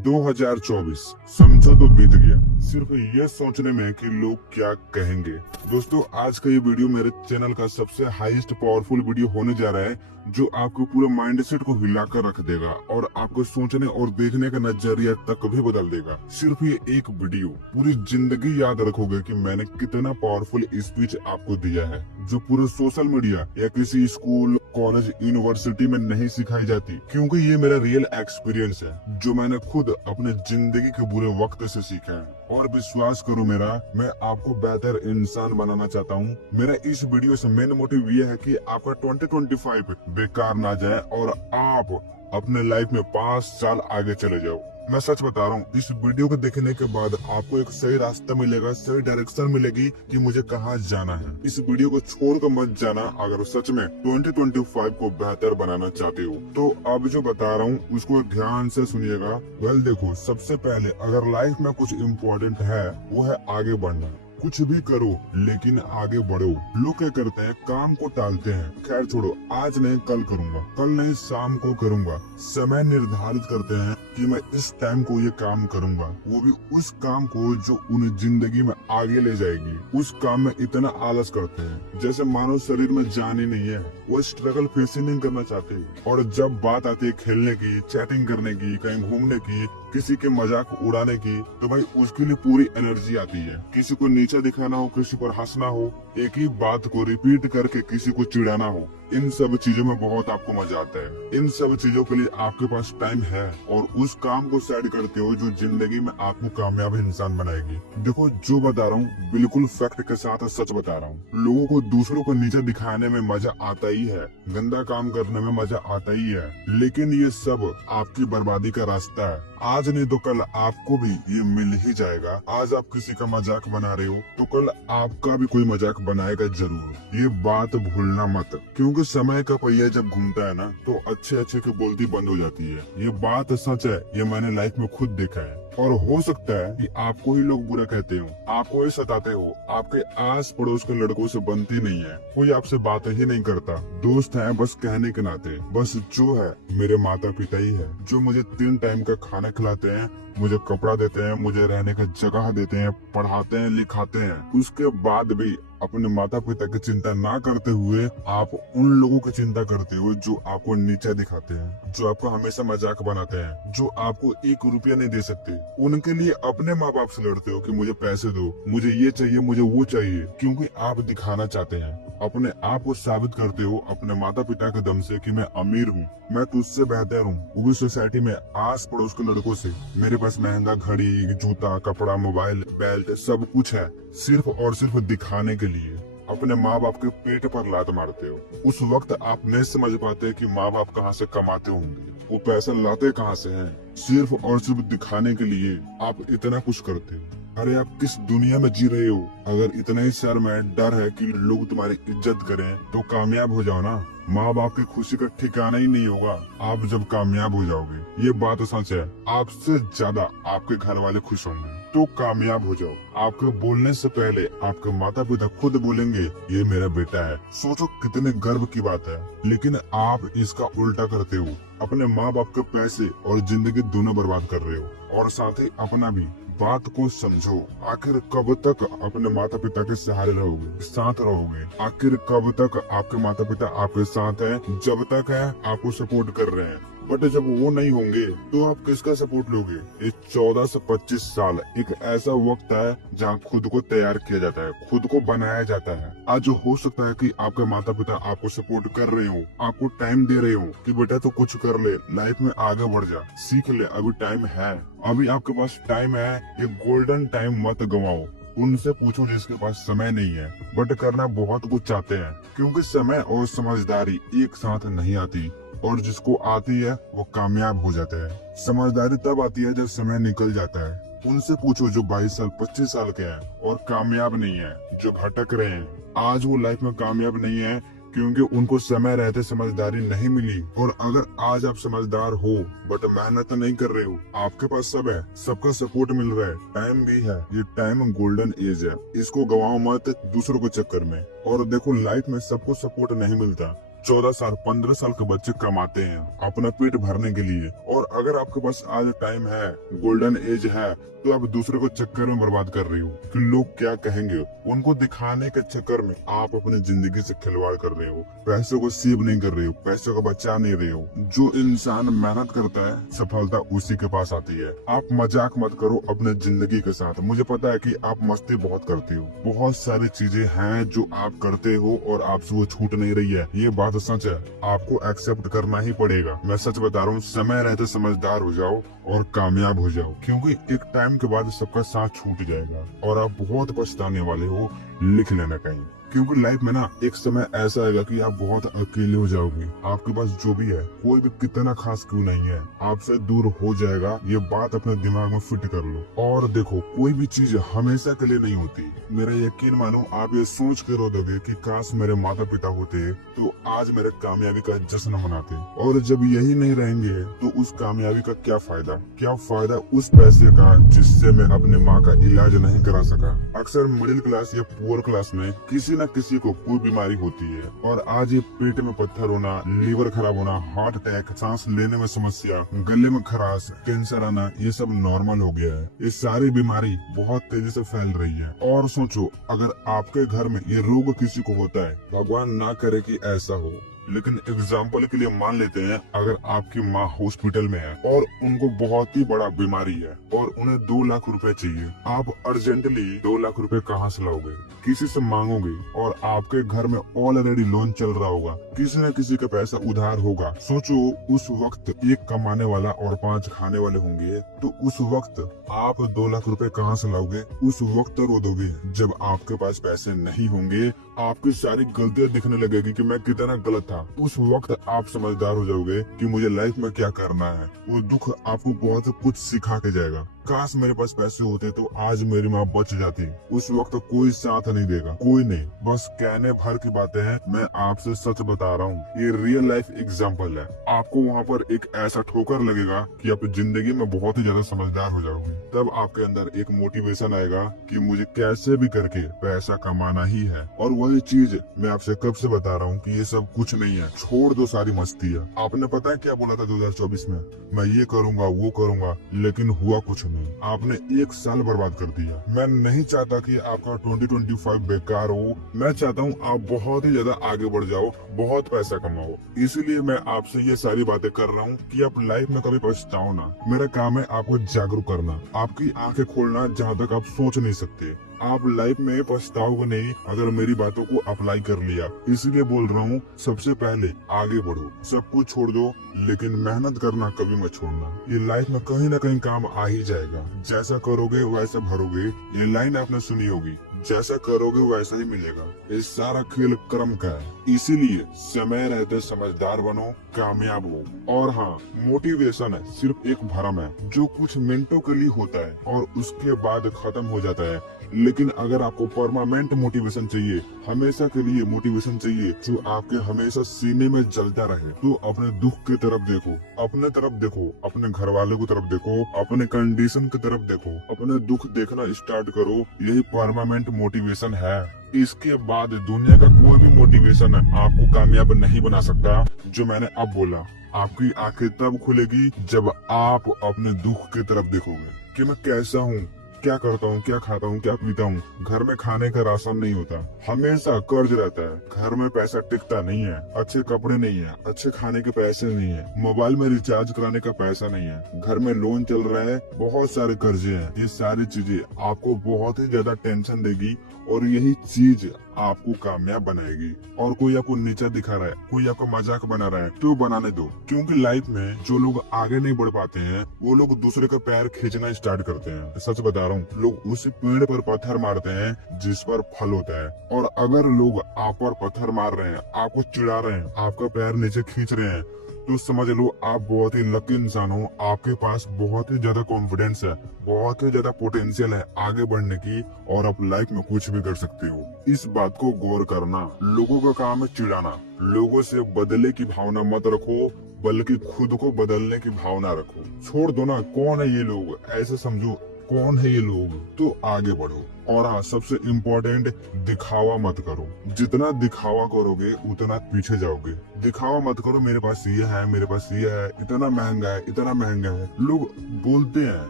2024 समझो तो बीत गया सिर्फ ये सोचने में कि लोग क्या कहेंगे। दोस्तों, आज का ये वीडियो मेरे चैनल का सबसे हाईएस्ट पावरफुल वीडियो होने जा रहा है, जो आपको पूरे माइंडसेट को हिलाकर रख देगा और आपको सोचने और देखने का नजरिया तक भी बदल देगा। सिर्फ ये एक वीडियो पूरी जिंदगी याद रखोगे कि मैंने कितना पावरफुल स्पीच आपको दिया है, जो पूरे सोशल मीडिया या किसी स्कूल, कॉलेज, यूनिवर्सिटी में नहीं सिखाई जाती। क्योंकि ये मेरा रियल एक्सपीरियंस है, जो मैंने खुद अपने जिंदगी के बुरे वक्त से सीखा है। और विश्वास करो मेरा, मैं आपको बेहतर इंसान बनाना चाहता हूँ। मेरा इस वीडियो से मेन मोटिव ये है कि आपका 2025 बेकार ना जाए और आप अपने लाइफ में 5 साल आगे चले जाओ। मैं सच बता रहा हूँ, इस वीडियो को देखने के बाद आपको एक सही रास्ता मिलेगा, सही डायरेक्शन मिलेगी कि मुझे कहाँ जाना है। इस वीडियो को छोड़कर मत जाना अगर सच में 2025 को बेहतर बनाना चाहते हो। तो अब जो बता रहा हूँ उसको ध्यान से सुनिएगा। वेल देखो, सबसे पहले अगर लाइफ में कुछ इम्पोर्टेंट है वो है आगे बढ़ना। कुछ भी करो लेकिन आगे बढ़ो। लोग क्या करते हैं, काम को टालते हैं। खैर छोड़ो, आज नहीं कल करूंगा, कल नहीं शाम को करूंगा। समय निर्धारित करते हैं कि मैं इस टाइम को ये काम करूंगा, वो भी उस काम को जो उन्हें जिंदगी में आगे ले जाएगी। उस काम में इतना आलस करते हैं जैसे मानो शरीर में जान ही नहीं है। वो स्ट्रगल फेस ही नहीं करना चाहते। और जब बात आती है खेलने की, चैटिंग करने की, कहीं घूमने की, किसी के मजाक उड़ाने की, तो भाई उसके लिए पूरी एनर्जी आती है। किसी को नीचे दिखाना हो, किसी पर हंसना हो, एक ही बात को रिपीट करके किसी को चिढ़ाना हो, इन सब चीजों में बहुत आपको मजा आता है। इन सब चीजों के लिए आपके पास टाइम है और उस काम को साइड करते हो जो जिंदगी में आपको कामयाब इंसान बनाएगी। देखो, जो बता रहा हूँ बिल्कुल फैक्ट के साथ सच बता रहा हूँ। लोगों को दूसरों को नीचे दिखाने में मजा आता ही है, गंदा काम करने में मजा आता ही है, लेकिन ये सब आपकी बर्बादी का रास्ता है। आज नहीं तो कल आपको भी ये मिल ही जाएगा। आज आप किसी का मजाक बना रहे हो तो कल आपका भी कोई मजाक बनाएगा जरूर। ये बात भूलना मत, क्योंकि समय का पहिया जब घूमता है ना तो अच्छे अच्छे की बोलती बंद हो जाती है। ये बात सच है, ये मैंने लाइफ में खुद देखा है। और हो सकता है कि आपको ही लोग बुरा कहते हो, आपको ही सताते हो, आपके आस पड़ोस के लड़कों से बनती नहीं है, कोई आपसे बात ही नहीं करता। दोस्त हैं बस कहने के नाते। बस जो है मेरे माता पिता ही है, जो मुझे 3 टाइम का खाना खिलाते हैं, मुझे कपड़ा देते हैं, मुझे रहने का जगह देते हैं, पढ़ाते हैं, लिखाते हैं। उसके बाद भी अपने माता पिता की चिंता ना करते हुए आप उन लोगों की चिंता करते हो जो आपको नीचा दिखाते हैं, जो आपको हमेशा मजाक बनाते हैं, जो आपको 1 रुपया नहीं दे सकते। उनके लिए अपने माँ बाप से लड़ते हो कि मुझे पैसे दो, मुझे ये चाहिए, मुझे वो चाहिए, क्योंकि आप दिखाना चाहते हैं। अपने आप को साबित करते हो अपने माता पिता के दम से कि मैं अमीर हूँ, मैं तुझसे बेहतर हूँ, वो भी सोसाइटी में आस पड़ोस के लड़कों से। मेरे पास महंगा घड़ी, जूता, कपड़ा, मोबाइल, बेल्ट सब कुछ है, सिर्फ और सिर्फ दिखाने के लिए। अपने माँ बाप के पेट पर लात मारते हो। उस वक्त आप नहीं समझ पाते कि माँ बाप कहाँ से कमाते होंगे, वो पैसा लाते कहाँ से हैं। सिर्फ और सिर्फ दिखाने के लिए आप इतना कुछ करते हो। अरे आप किस दुनिया में जी रहे हो? अगर इतना ही सर में डर है कि लोग तुम्हारी इज्जत करें तो कामयाब हो जाओ ना। माँ बाप की खुशी का ठिकाना ही नहीं होगा आप जब कामयाब हो जाओगे। ये बात सच है, आपसे ज्यादा आपके घर वाले खुश होंगे। तो कामयाब हो जाओ। आपके बोलने से पहले आपके माता पिता खुद बोलेंगे ये मेरा बेटा है। सोचो कितने गर्व की बात है। लेकिन आप इसका उल्टा करते हो, अपने माँ बाप के पैसे और जिंदगी दोनों बर्बाद कर रहे हो और साथ ही अपना भी। बात को समझो, आखिर कब तक अपने माता पिता के सहारे रहोगे, साथ रहोगे? आखिर कब तक आपके माता पिता आपके साथ है? जब तक है आपको सपोर्ट कर रहे हैं, बट जब वो नहीं होंगे तो आप किसका सपोर्ट लोगे? ये 14 से 25 साल एक ऐसा वक्त है जहाँ खुद को तैयार किया जाता है, खुद को बनाया जाता है। आज हो सकता है कि आपके माता पिता आपको सपोर्ट कर रहे हो, आपको टाइम दे रहे हो कि बेटा तो कुछ कर ले, लाइफ में आगे बढ़ जा, सीख ले, अभी टाइम है, अभी आपके पास टाइम है। ये गोल्डन टाइम मत गवाओ। उनसे पूछो जिसके पास समय नहीं है बट करना बहुत कुछ चाहते हैं, क्योंकि समय और समझदारी एक साथ नहीं आती, और जिसको आती है वो कामयाब हो जाता है। समझदारी तब आती है जब समय निकल जाता है। उनसे पूछो जो 22 साल 25 साल के हैं और कामयाब नहीं है, जो भटक रहे हैं। आज वो लाइफ में कामयाब नहीं है क्योंकि उनको समय रहते समझदारी नहीं मिली। और अगर आज आप समझदार हो बट मेहनत नहीं कर रहे हो, आपके पास सब है, सबका सपोर्ट मिल रहा है, टाइम भी है, ये टाइम गोल्डन एज है, इसको गवाओ मत दूसरों के चक्कर में। और देखो, लाइफ में सबको सपोर्ट नहीं मिलता। 14 साल 15 साल के बच्चे कमाते हैं अपना पेट भरने के लिए, और अगर आपके पास आज टाइम है, गोल्डन एज है, तो आप दूसरे को चक्कर में बर्बाद कर रही हो कि लोग क्या कहेंगे। उनको दिखाने के चक्कर में आप अपनी जिंदगी से खिलवाड़ कर रहे हो, पैसों को सेव नहीं कर रहे हो, पैसों को बचा नहीं रहे हो। जो इंसान मेहनत करता है सफलता उसी के पास आती है। आप मजाक मत करो अपने जिंदगी के साथ। मुझे पता है कि आप मस्ती बहुत करते हो, बहुत सारी चीजें हैं जो आप करते हो और आपसे वो छूट नहीं रही है। ये बात सच है, आपको एक्सेप्ट करना ही पड़ेगा। मैं सच बता रहा हूँ, समय रहते समझदार हो जाओ और कामयाब हो जाओ, क्योंकि एक टाइम के बाद सबका साथ छूट जाएगा और आप बहुत पछताने वाले हो। लिख लेना कहीं, क्योंकि लाइफ में ना एक समय ऐसा आएगा कि आप बहुत अकेले हो जाओगे। आपके पास जो भी है, कोई भी कितना खास क्यों नहीं है, आपसे दूर हो जाएगा। ये बात अपने दिमाग में फिट कर लो। और देखो, कोई भी चीज हमेशा के लिए नहीं होती। मेरा यकीन मानो, आप ये सोच के रो दोगे कि काश मेरे माता पिता होते तो आज मेरे कामयाबी का जश्न मनाते। और जब यही नहीं रहेंगे तो उस कामयाबी का क्या फायदा? क्या फायदा उस पैसे का जिससे मैं अपने माँ का इलाज नहीं करा सका? अक्सर मिडिल क्लास या पुअर क्लास में किसी न किसी को कोई बीमारी होती है, और आज ये पेट में पत्थर होना, लीवर खराब होना, हार्ट अटैक, सांस लेने में समस्या, गले में खराश, कैंसर आना, ये सब नॉर्मल हो गया है। ये सारी बीमारी बहुत तेजी से फैल रही है। और सोचो, अगर आपके घर में ये रोग किसी को होता है, भगवान ना करे कि ऐसा हो, लेकिन एग्जाम्पल के लिए मान लेते हैं, अगर आपकी माँ हॉस्पिटल में है और उनको बहुत ही बड़ा बीमारी है और उन्हें 2 लाख रुपए चाहिए, आप अर्जेंटली 2 लाख रुपए कहाँ से लाओगे? किसी से मांगोगे, और आपके घर में ऑलरेडी लोन चल रहा होगा, किसी न किसी का पैसा उधार होगा। सोचो, उस वक्त 1 कमाने वाला और 5 खाने वाले होंगे, तो उस वक्त आप 2 लाख रुपए कहाँ से लाओगे? उस वक्त रो दोगे जब आपके पास पैसे नहीं होंगे। आपकी सारी गलतियां दिखने लगेगी कि मैं कितना गलत था। उस वक्त आप समझदार हो जाओगे कि मुझे लाइफ में क्या करना है। वो दुख आपको बहुत कुछ सिखा के जाएगा। काश मेरे पास पैसे होते तो आज मेरी माँ बच जाती। उस वक्त कोई साथ नहीं देगा, कोई नहीं। बस कहने भर की बातें हैं, मैं आपसे सच बता रहा हूँ। ये रियल लाइफ एग्जाम्पल है। आपको वहाँ पर एक ऐसा ठोकर लगेगा कि आप जिंदगी में बहुत ही ज्यादा समझदार हो जाओगे। तब आपके अंदर एक मोटिवेशन आएगा कि मुझे कैसे भी करके पैसा कमाना ही है। और वही चीज मैं आपसे कब से बता रहा हूँ कि ये सब कुछ नहीं है। छोड़ दो सारी मस्ती है। आपने पता है क्या बोला था 2024 में? मैं ये करूंगा, वो करूंगा, लेकिन हुआ कुछ नहीं। आपने 1 साल बर्बाद कर दिया। मैं नहीं चाहता कि आपका 2025 बेकार हो। मैं चाहता हूँ आप बहुत ही ज्यादा आगे बढ़ जाओ, बहुत पैसा कमाओ। इसीलिए मैं आपसे ये सारी बातें कर रहा हूँ कि आप लाइफ में कभी पछताओ ना। मेरा काम है आपको जागरूक करना, आपकी आंखें खोलना जहाँ तक आप सोच नहीं सकते। आप लाइफ में पछताओगे नहीं अगर मेरी बातों को अप्लाई कर लिया। इसलिए बोल रहा हूँ, सबसे पहले आगे बढ़ो, सब कुछ छोड़ दो, लेकिन मेहनत करना कभी मत छोड़ना। ये लाइफ में कहीं ना कहीं काम आ ही जाएगा। जैसा करोगे वैसा भरोगे, ये लाइन आपने सुनी होगी। जैसा करोगे वैसा ही मिलेगा। ये सारा खेल कर्म का है। इसीलिए समय रहते समझदार बनो, कामयाब हो। और हाँ, मोटिवेशन है सिर्फ एक भ्रम है जो कुछ मिनटों के लिए होता है और उसके बाद खत्म हो जाता है। लेकिन अगर आपको परमानेंट मोटिवेशन चाहिए, हमेशा के लिए मोटिवेशन चाहिए जो आपके हमेशा सीने में जलता रहे, तो अपने दुख की तरफ देखो, अपने तरफ देखो, अपने घर वालों की तरफ देखो, अपने कंडीशन की तरफ देखो, अपने दुख देखना स्टार्ट करो। यही परमानेंट मोटिवेशन है। इसके बाद दुनिया का कोई भी मोटिवेशन आपको कामयाब नहीं बना सकता। जो मैंने अब बोला, आपकी आंखें तब खुलेगी जब आप अपने दुख की तरफ देखोगे कि मैं कैसा हूँ, क्या करता हूँ, क्या खाता हूँ, क्या पीता हूँ। घर में खाने का राशन नहीं होता, हमेशा कर्ज रहता है। घर में पैसा टिकता नहीं है, अच्छे कपड़े नहीं है, अच्छे खाने के पैसे नहीं है, मोबाइल में रिचार्ज कराने का पैसा नहीं है, घर में लोन चल रहा है, बहुत सारे कर्जे हैं। ये सारी चीजें आपको बहुत ही ज्यादा टेंशन देगी और यही चीज आपको कामयाब बनाएगी। और कोई आपको नीचा दिखा रहा है, कोई आपको मजाक बना रहा है, तो बनाने दो। क्योंकि लाइफ में जो लोग आगे नहीं बढ़ पाते हैं, वो लोग दूसरे का पैर खींचना स्टार्ट करते हैं। सच बता रहा हूँ, लोग उस पेड़ पर पत्थर मारते हैं जिस पर फल होता है। और अगर लोग आप पर पत्थर मार रहे हैं, आपको चिढ़ा रहे हैं, आपका पैर नीचे खींच रहे हैं, तो समझ लो आप बहुत ही लकी इंसान हो। आपके पास बहुत ही ज्यादा कॉन्फिडेंस है, बहुत ही ज्यादा पोटेंशियल है आगे बढ़ने की, और आप लाइफ में कुछ भी कर सकते हो। इस बात को गौर करना। लोगों का काम है चिढ़ाना। लोगों से बदले की भावना मत रखो, बल्कि खुद को बदलने की भावना रखो। छोड़ दो ना, कौन है ये लोग, ऐसे समझो कौन है ये लोग, तो आगे बढ़ो। और हाँ, सबसे इम्पोर्टेंट, दिखावा मत करो। जितना दिखावा करोगे उतना पीछे जाओगे। दिखावा मत करो, मेरे पास ये है, मेरे पास ये है, इतना महंगा है, इतना महंगा है। लोग बोलते हैं,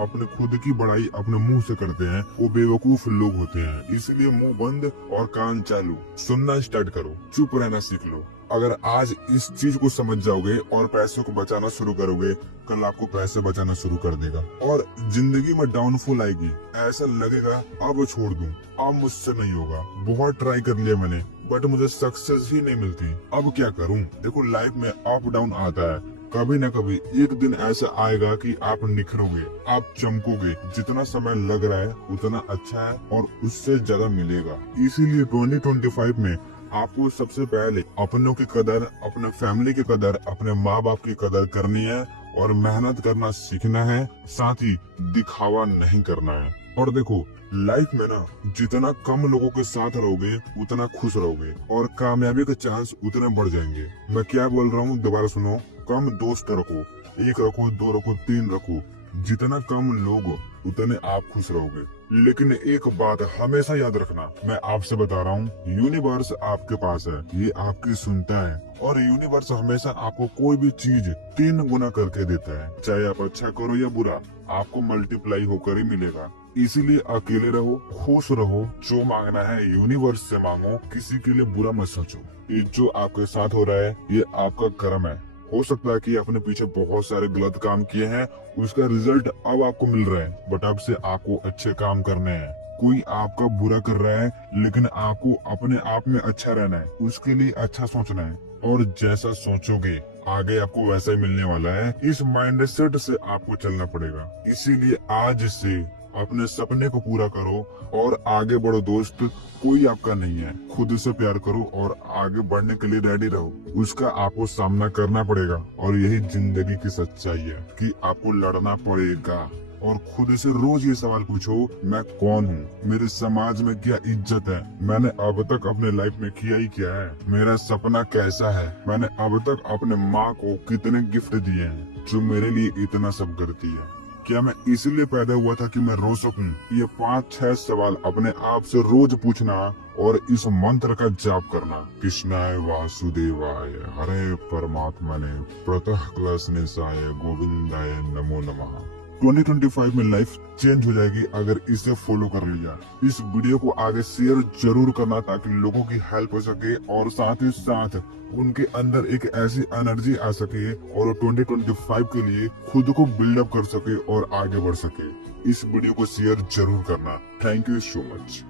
अपने खुद की बड़ाई अपने मुंह से करते हैं, वो बेवकूफ लोग होते हैं। इसलिए मुंह बंद और कान चालू, सुनना स्टार्ट करो, चुप रहना सीख लो। अगर आज इस चीज को समझ जाओगे और पैसों को बचाना शुरू करोगे, कल आपको पैसे बचाना शुरू कर देगा। और जिंदगी में डाउनफॉल आएगी, ऐसा लगेगा अब छोड़ दूं, अब मुझसे नहीं होगा, बहुत ट्राई कर लिया मैंने, बट मुझे सक्सेस ही नहीं मिलती, अब क्या करूं। देखो, लाइफ में अप डाउन आता है, कभी न कभी एक दिन ऐसा आएगा कि आप निखरोगे, आप चमकोगे। जितना समय लग रहा है उतना अच्छा है और उससे ज्यादा मिलेगा। इसीलिए 2025 में आपको सबसे पहले अपनों की कदर, अपने फैमिली की कदर, अपने माँ बाप की कदर करनी है और मेहनत करना सीखना है, साथ ही दिखावा नहीं करना है। और देखो, लाइफ में ना जितना कम लोगों के साथ रहोगे उतना खुश रहोगे और कामयाबी के चांस उतने बढ़ जाएंगे। मैं क्या बोल रहा हूँ, दोबारा सुनो। कम दोस्त रखो, 1 रखो, 2 रखो, 3 रखो। जितना कम लोग उतने आप खुश रहोगे। लेकिन एक बात हमेशा याद रखना, मैं आपसे बता रहा हूँ, यूनिवर्स आपके पास है, ये आपकी सुनता है और यूनिवर्स हमेशा आपको कोई भी चीज 3 गुना करके देता है। चाहे आप अच्छा करो या बुरा, आपको मल्टीप्लाई होकर ही मिलेगा। इसीलिए अकेले रहो, खुश रहो, जो मांगना है यूनिवर्स से मांगो, किसी के लिए बुरा मत सोचो। ये जो आपके साथ हो रहा है ये आपका कर्म है। हो सकता है कि आपने पीछे बहुत सारे गलत काम किए हैं, उसका रिजल्ट अब आपको मिल रहा है, बट अब से आपको अच्छे काम करने हैं। कोई आपका बुरा कर रहा है लेकिन आपको अपने आप में अच्छा रहना है, उसके लिए अच्छा सोचना है और जैसा सोचोगे आगे आपको वैसा ही मिलने वाला है। इस माइंडसेट से आपको चलना पड़ेगा। इसीलिए आज से अपने सपने को पूरा करो और आगे बढ़ो दोस्त, कोई आपका नहीं है। खुद से प्यार करो और आगे बढ़ने के लिए रेडी रहो, उसका आपको सामना करना पड़ेगा। और यही जिंदगी की सच्चाई है कि आपको लड़ना पड़ेगा। और खुद से रोज ये सवाल पूछो, मैं कौन हूँ, मेरे समाज में क्या इज्जत है, मैंने अब तक अपने लाइफ में किया ही क्या है, मेरा सपना कैसा है, मैंने अब तक अपने माँ को कितने गिफ्ट दिए हैं जो मेरे लिए इतना सब करती है, क्या मैं इसलिए पैदा हुआ था कि मैं रो सकूं। ये 5-6 सवाल अपने आप से रोज पूछना और इस मंत्र का जाप करना, कृष्णाय वासुदेवाय हरे परमात्मने प्रतः क्लेशनाशाय गोविंदाय नमो नमः। 2025 में लाइफ चेंज हो जाएगी अगर इसे फॉलो कर लिया। इस वीडियो को आगे शेयर जरूर करना ताकि लोगों की हेल्प हो सके और साथ ही साथ उनके अंदर एक ऐसी एनर्जी आ सके और 2025 के लिए खुद को बिल्डअप कर सके और आगे बढ़ सके। इस वीडियो को शेयर जरूर करना। Thank you so much.